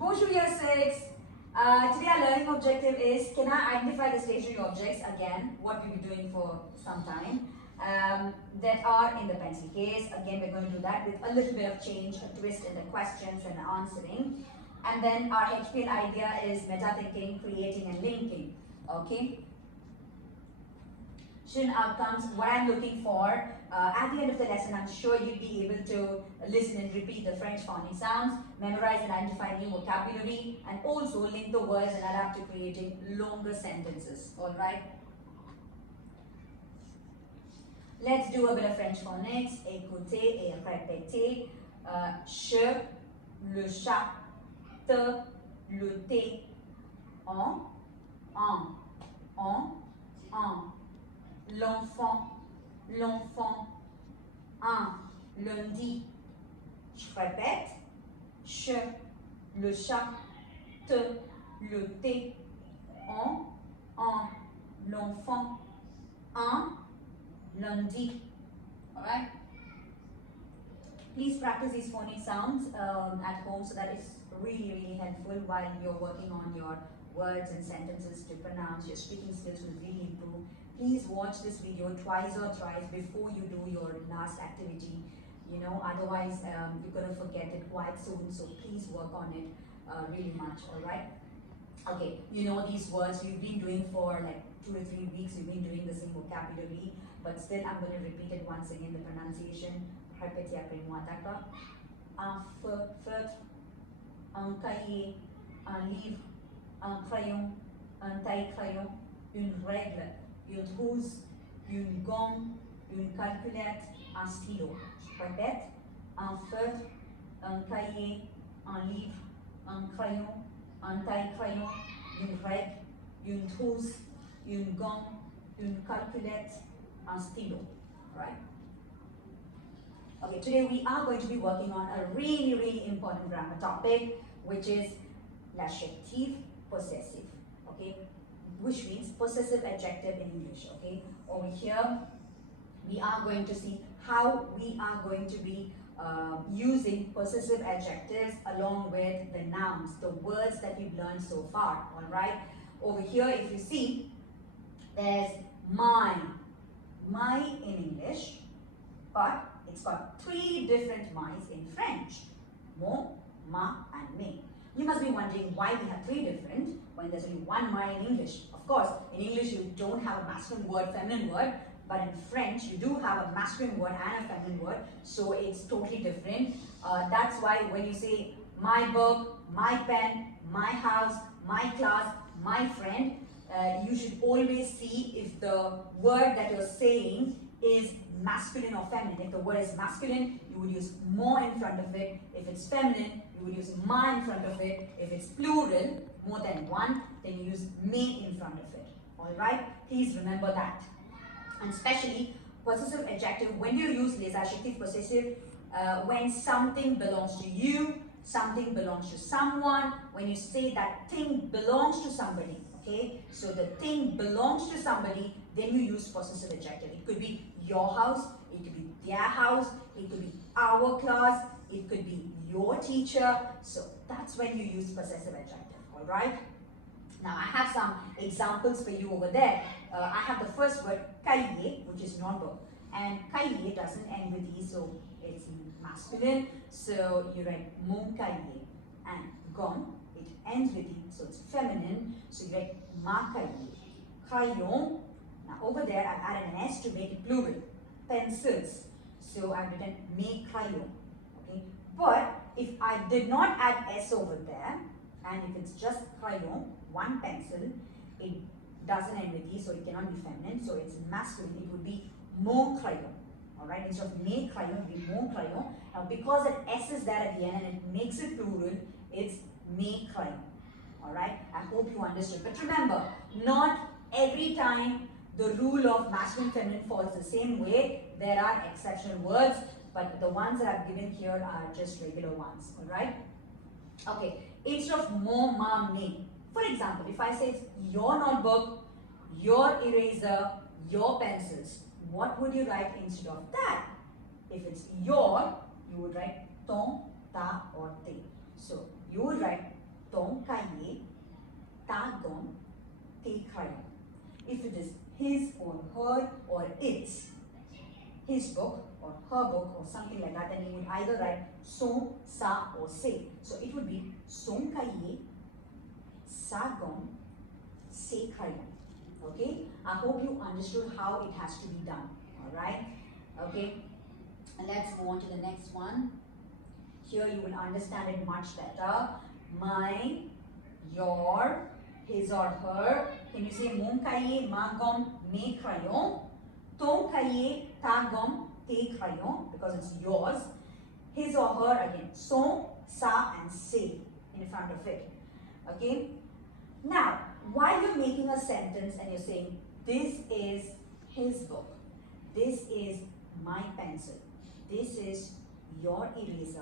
Bonjour year 6. Today our learning objective is, can I identify the stationary objects, again, what we'll be doing for some time, that are in the pencil case. Again, we're going to do that with a little bit of change, a twist in the questions and answering. And then our HPL idea is meta thinking, creating and linking. Okay. Student outcomes, what I'm looking for, at the end of the lesson, I'm sure you'll be able to listen and repeat the French phonic sounds, memorize and identify new vocabulary, and also link the words and adapt to creating longer sentences. Alright? Let's do a bit of French phonics. Écoutez et répétez. Je, le chat, te, le thé, on, l'enfant, un, lundi. Je répète, je, le chat, te, le thé, on, l'enfant, un, lundi. Alright? Please practice these phonic sounds at home so that it's really helpful while you're working on your words and sentences to pronounce. Your speaking skills will really improve. Please watch this video twice or thrice before you do your last activity. You know, otherwise you're going to forget it quite soon. So please work on it really much. All right. Okay. You know these words you've been doing for like 2 or 3 weeks. You've been doing the same vocabulary, but still I'm going to repeat it once again. The pronunciation. Répétez après moi, d'accord? Un feutre, un cahier, un livre, un crayon, un taille-crayon, une règle, une trousse, une gomme, une calculette, un stylo. Je répète, un feutre, un cahier, un livre, un crayon, un taille-crayon, une règle, une trousse, une gomme, une calculette, un stylo. Right? Okay, today we are going to be working on a really important grammar topic, which is l'adjectif possessive. Okay, which means possessive adjective in English. Okay, over here we are going to see how we are going to be using possessive adjectives along with the nouns, the words that we've learned so far. All right, over here if you see, there's my in English, but it's got 3 different my's in French: mon, ma, and me. You must be wondering why we have 3 different when there's only 1 my in English. Of course, in English you don't have a masculine word, feminine word, but in French you do have a masculine word and a feminine word, so it's totally different. That's why when you say my book, my pen, my house, my class, my friend, you should always see if the word that you're saying is masculine or feminine. If the word is masculine, you would use more in front of it. If it's feminine, you would use ma in front of it. If it's plural, more than one, then you use me in front of it. Alright? Please remember that. And especially possessive adjective, when you use les adjectifs possessive, when something belongs to you, something belongs to someone, when you say that thing belongs to somebody. Okay, so the thing belongs to somebody, then you use possessive adjective. It could be your house, it could be their house, it could be our class, it could be your teacher. So that's when you use possessive adjective. All right. Now I have some examples for you over there. I have the first word cahier, which is notebook, and cahier doesn't end with e, so it's masculine. So you write mon cahier, and gomme, it ends with e, so it's feminine. So you write ma cahier. Crayon. Now over there I've added an s to make it plural. Pencils. So I've written mes crayons. Okay. But if I did not add s over there, and if it's just crayon, one pencil, it doesn't end with e, so it cannot be feminine. So it's masculine. It would be mon crayon. Alright, instead of mes crayons, it would be mon crayon. Now because an s is there at the end and it makes it plural, it's mes crayons. Alright, I hope you understood. But remember, not every time the rule of masculine feminine falls the same way. There are exceptional words, but the ones that I've given here are just regular ones. Alright? Okay, instead of mon, ma, me. For example, if I say it's your notebook, your eraser, your pencils, what would you write instead of that? If it's your, you would write ton, ta, or te. So you would write Tom kaye, ta gom, te crayon. If it is his or her or its, his book or her book or something like that, then you would either write son, sa or se. So it would be son kaye, sa gom, se crayon. Okay, I hope you understood how it has to be done. Alright, okay, and let's move on to the next one. Here you will understand it much better. My, your, his or her. Can you say mon cahier, ma gomme, mes crayons? Ton cahier, ta gomme, tes crayons, because it's yours. His or her, again, son, sa and se in front of it. Okay. Now, while you're making a sentence and you're saying, this is his book, this is my pencil, this is your eraser.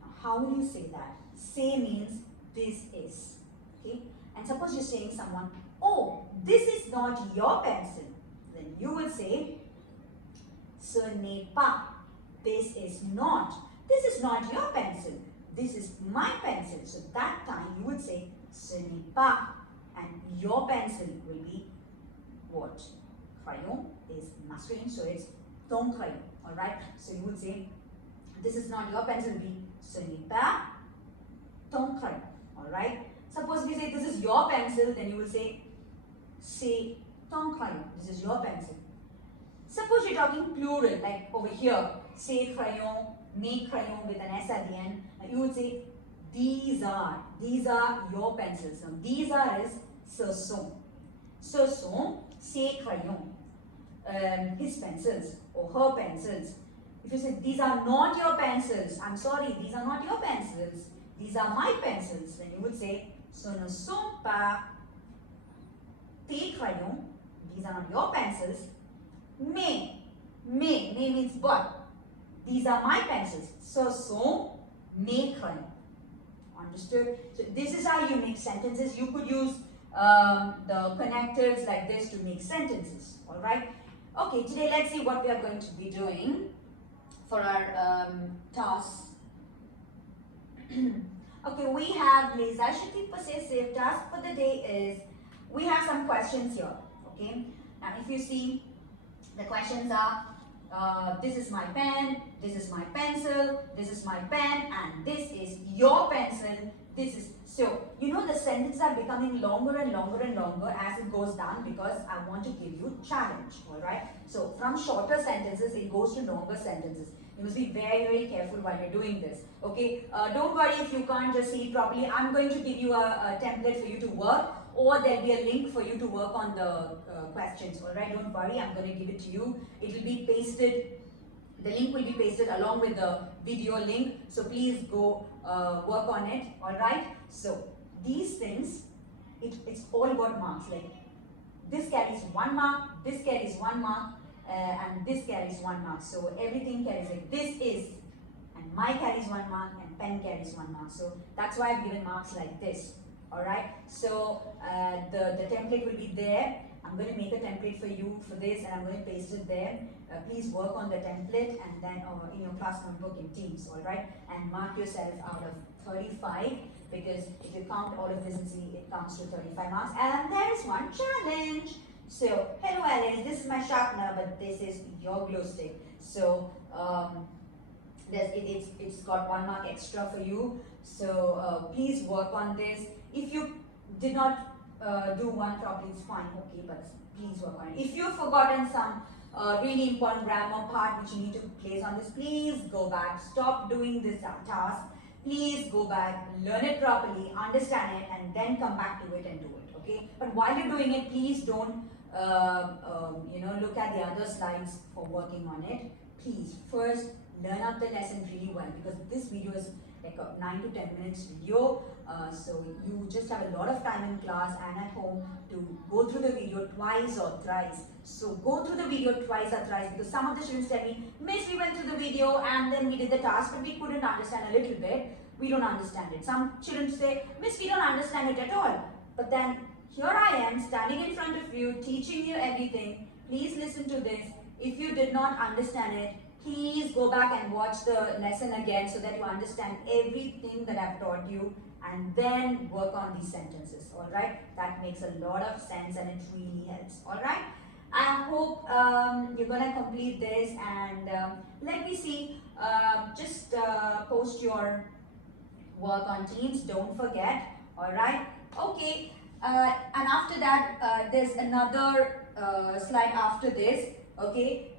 Now, how will you say that? Say means this is. Okay? And suppose you're saying someone, oh, this is not your pencil. Then you will say, ce n'est pas. This is not. This is not your pencil. This is my pencil. So that time you would say, ce n'est pas. And your pencil will be what? Crayon is masculine, so it's ton crayon. Alright? So you would say, this is not your pencil, will be ce n'est pas ton crayon. Alright? Suppose we say this is your pencil, then you will say, c'est ton crayon. This is your pencil. Suppose you're talking plural, like over here, c'est crayon, mes crayon with an S at the end. You would say, these are your pencils. Now, these are is ce sont ses crayons, his pencils or her pencils. If you say these are not your pencils, I'm sorry, these are not your pencils, these are my pencils, then you would say ce ne sont pas tes crayons, these are not your pencils, mais means but, these are my pencils, ce sont mes crayons. Understood? So this is how you make sentences. You could use the connectors like this to make sentences. Alright? Okay, today let's see what we are going to be doing for our tasks. Okay, we have les adjectifs possessive. Task for the day is, we have some questions here. Okay? Now if you see, the questions are, this is my pen, this is my pencil, this is my pen, and this is your pencil. This is, so you know the sentences are becoming longer and longer and longer as it goes down, because I want to give you challenge. Alright, so from shorter sentences it goes to longer sentences. You must be very, very careful while you're doing this. Okay, don't worry if you can't just see it properly. I'm going to give you a template for you to work, or there'll be a link for you to work on the questions. Alright, don't worry, I'm going to give it to you. It will be pasted, the link will be pasted along with the video link. So please go work on it. Alright, so these things, it's all about marks. Like this carries 1 mark, this carries 1 mark, and this carries 1 mark. So everything carries, like this is, and my carries 1 mark, and pen carries 1 mark. So that's why I've given marks like this. Alright, so the template will be there. I'm going to make a template for you for this, and I'm going to paste it there. Please work on the template and then in your class notebook in Teams, alright? And mark yourself out of 35, because if you count all of this and see, it comes to 35 marks. And there is one challenge. So, hello Alice, this is my sharpener, but this is your glue stick. So, it's got 1 mark extra for you. So, please work on this. If you did not do one properly, it's fine, okay, but please work on it. If you've forgotten some really important grammar part which you need to place on this, please go back, stop doing this task, please go back, learn it properly, understand it, and then come back to it and do it, okay? But while you're doing it, please don't look at the other slides for working on it. Please first learn out the lesson really well, because this video is like a 9 to 10 minutes video, so you just have a lot of time in class and at home to go through the video twice or thrice. So go through the video twice or thrice, because some of the students tell me, Miss, we went through the video and then we did the task, but we couldn't understand a little bit. We don't understand it. Some children say, Miss, we don't understand it at all. But then here I am standing in front of you, teaching you everything. Please listen to this. If you did not understand it, please go back and watch the lesson again, so that you understand everything that I've taught you and then work on these sentences. All right, that makes a lot of sense and it really helps. All right, I hope you're gonna complete this, and let me see. Just post your work on Teams. Don't forget. All right. Okay. And after that, there's another slide after this. Okay,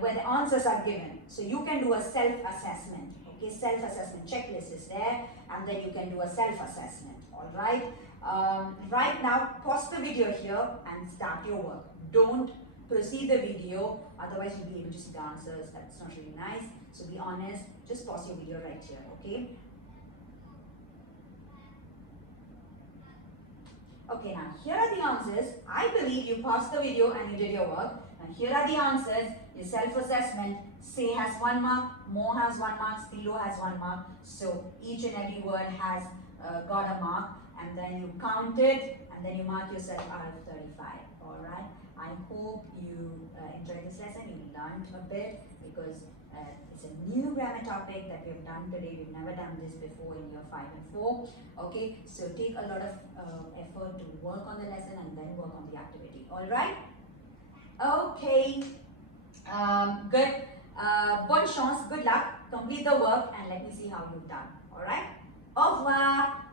where the answers are given. So you can do a self-assessment. Okay, self-assessment checklist is there, and then you can do a self-assessment. All right. Right now, pause the video here and start your work. Don't proceed the video, otherwise you'll be able to see the answers. That's not really nice. So be honest. Just pause your video right here. Okay. Okay, now here are the answers. I believe you paused the video and you did your work. Now here are the answers. Your self-assessment. Say has 1 mark, Mo has 1 mark, Stilo has 1 mark. So each and every word has got a mark, and then you count it and then you mark yourself out of 35. Alright. I hope you enjoyed this lesson. You learned a bit, because it's a new grammar topic that we've done today. We've never done this before in year 5 and 4. Okay, so take a lot of effort to work on the lesson and then work on the activity. All right? Okay. Good. Bonne chance. Good luck. Complete the work and let me see how you've done. All right? Au revoir.